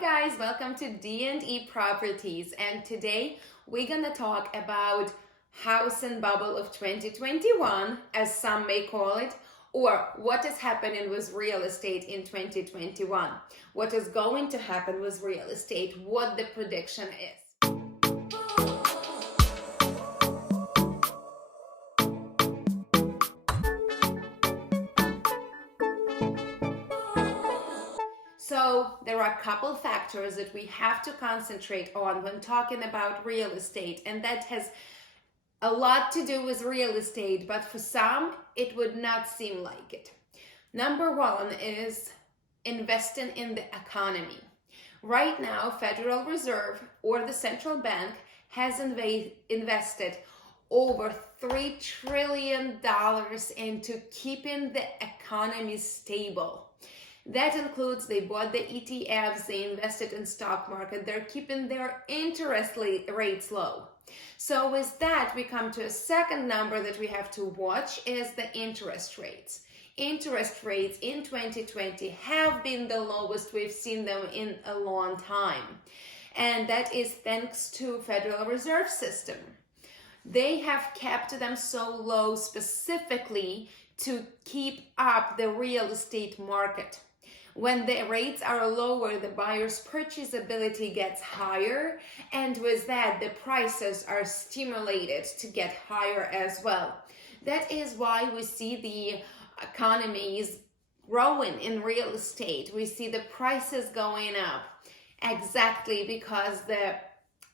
guys, welcome to D&E Properties, and today we're gonna talk about housing bubble of 2021, as some may call it, or what is happening with real estate in 2021, what is going to happen with real estate, what the prediction is. So there are a couple factors that we have to concentrate on when talking about real estate, and that has a lot to do with real estate, but for some it would not seem like it. Number one is investing in the economy. Right now, Federal Reserve or the central bank has invested over $3 trillion into keeping the economy stable. That includes they bought the ETFs, they invested in stock market, they're keeping their interest rates low. So with that, we come to a second number that we have to watch is the interest rates. Interest rates in 2020 have been the lowest we've seen them in a long time. And that is thanks to Federal Reserve System. They have kept them so low specifically to keep up the real estate market. When the rates are lower, the buyer's purchase ability gets higher, and with that, the prices are stimulated to get higher as well. That is why we see the economy is growing in real estate. We see the prices going up exactly because the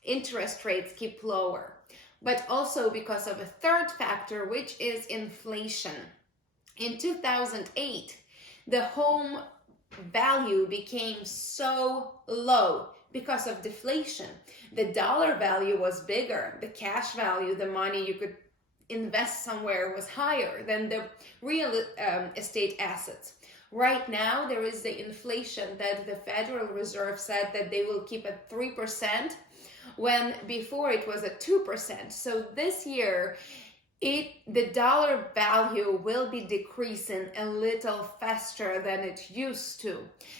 interest rates keep lower, but also because of a third factor, which is inflation. In 2008, the home value became so low because of deflation. The dollar value was bigger, the cash value, the money you could invest somewhere was higher than the real estate assets. Right now, there is the inflation that the Federal Reserve said that they will keep at 3%, when before it was at 2%. So this year, the dollar value will be decreasing a little faster than it used to.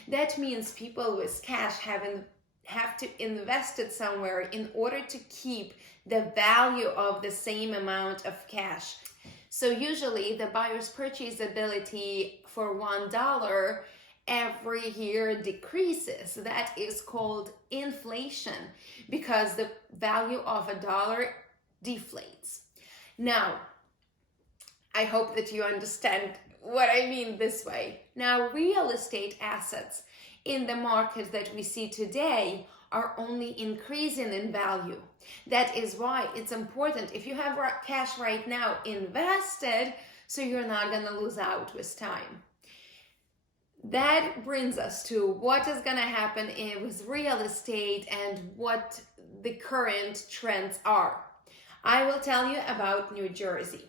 That means people with cash have to invest it somewhere in order to keep the value of the same amount of cash. So usually the buyer's purchase ability for $1 every year decreases. That is called inflation because the value of a dollar deflates. Now, I hope that you understand what I mean this way. Now, real estate assets in the market that we see today are only increasing in value. That is why it's important, if you have cash right now, invested so you're not going to lose out with time. That brings us to what is going to happen with real estate and what the current trends are. I will tell you about New Jersey.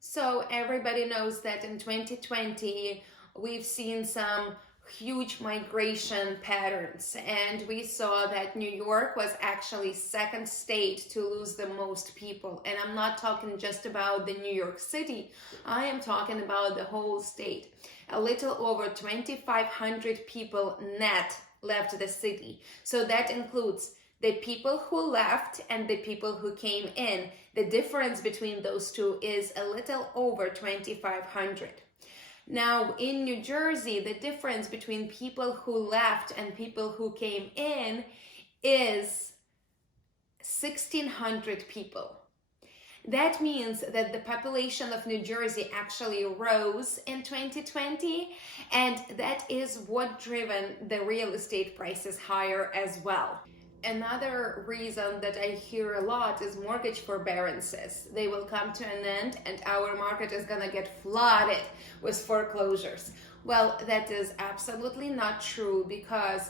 So everybody knows that in 2020, we've seen some huge migration patterns, and we saw that New York was actually second state to lose the most people. And I'm not talking just about the New York City, I am talking about the whole state. A little over 2,500 people net left the city. So that includes the people who left and the people who came in. The difference between those two is a little over 2,500. Now, in New Jersey, the difference between people who left and people who came in is 1,600 people. That means that the population of New Jersey actually rose in 2020, and that is what driven the real estate prices higher as well. Another reason that I hear a lot is mortgage forbearances. They will come to an end and our market is gonna get flooded with foreclosures. Well, that is absolutely not true, because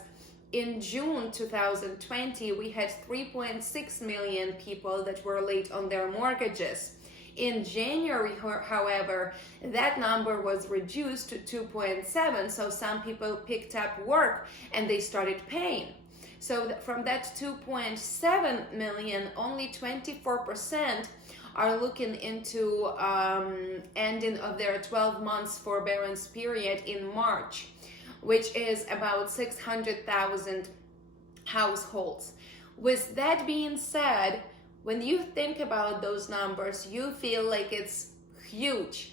in June 2020, we had 3.6 million people that were late on their mortgages. In January, however, that number was reduced to 2.7, so some people picked up work and they started paying. So from that 2.7 million, only 24% are looking into ending of their 12 months forbearance period in March. which is about 600,000 households. With that being said, when you think about those numbers, you feel like it's huge.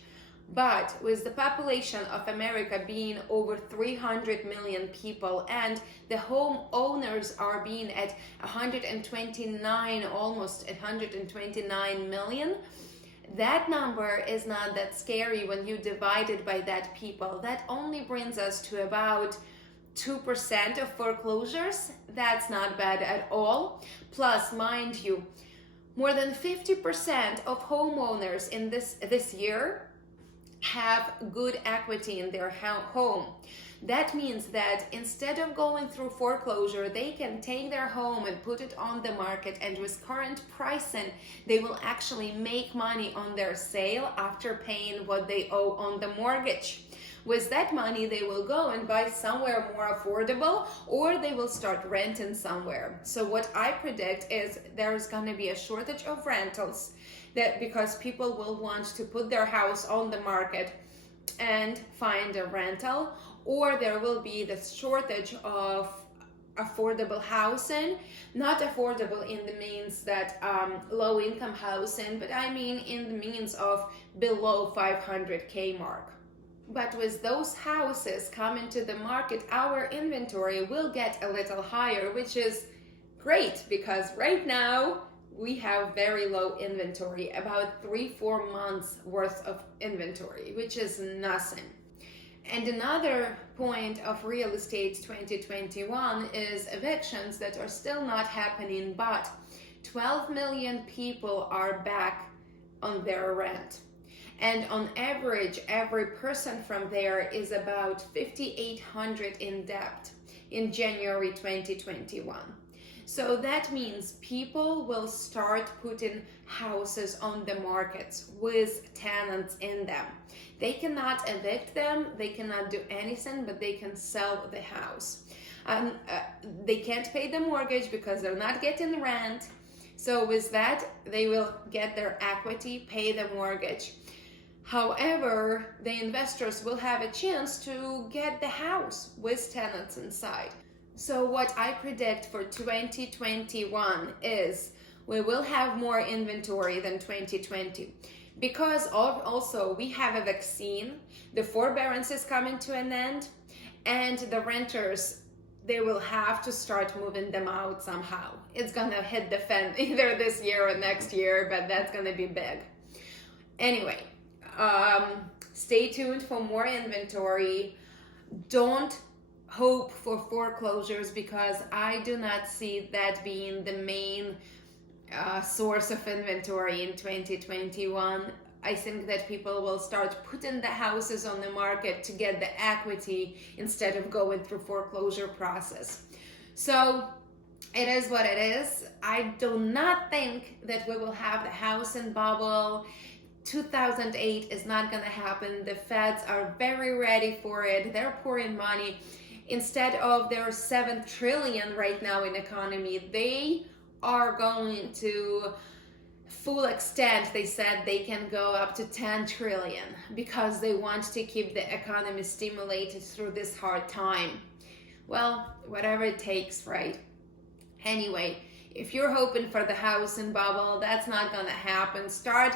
But with the population of America being over 300 million people, and the home owners are being at 129, almost 129 million, that number is not that scary when you divide it by that people. That only brings us to about 2% of foreclosures. That's not bad at all. Plus, mind you, more than 50% of homeowners in this year have good equity in their home. That means that instead of going through foreclosure, they can take their home and put it on the market, and with current pricing, they will actually make money on their sale after paying what they owe on the mortgage. With that money, they will go and buy somewhere more affordable, or they will start renting somewhere. So what I predict is there's going to be a shortage of rentals, that because people will want to put their house on the market and find a rental, or there will be the shortage of affordable housing, not affordable in the means that low income housing, but I mean in the means of below 500K mark. But with those houses coming to the market, our inventory will get a little higher, which is great because right now we have very low inventory, about 3-4 months worth of inventory, which is nothing. And another point of real estate 2021 is evictions that are still not happening, but 12 million people are back on their rent. And on average, every person from there is about $5,800 in debt in January 2021. So that means people will start putting houses on the markets with tenants in them. They cannot evict them, they cannot do anything, but they can sell the house. They can't pay the mortgage because they're not getting rent. So with that, they will get their equity, pay the mortgage. However, the investors will have a chance to get the house with tenants inside. So what I predict for 2021 is we will have more inventory than 2020 because also we have a vaccine, the forbearance is coming to an end, and the renters, they will have to start moving them out somehow. It's gonna hit the fan either this year or next year, but that's gonna be big. Anyway, stay tuned for more inventory. Don't hope for foreclosures because I do not see that being the main source of inventory in 2021. I think that people will start putting the houses on the market to get the equity instead of going through foreclosure process. So it is what it is. I do not think that we will have the housing bubble. 2008 is not going to happen. The feds are very ready for it. They're pouring money. Instead of their 7 trillion right now in economy, they are going to full extent. They said they can go up to 10 trillion because they want to keep the economy stimulated through this hard time. Well, whatever it takes, right? Anyway, if you're hoping for the housing bubble, that's not going to happen. Start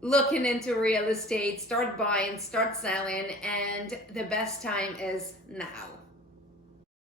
looking into real estate, start buying, start selling, and the best time is now.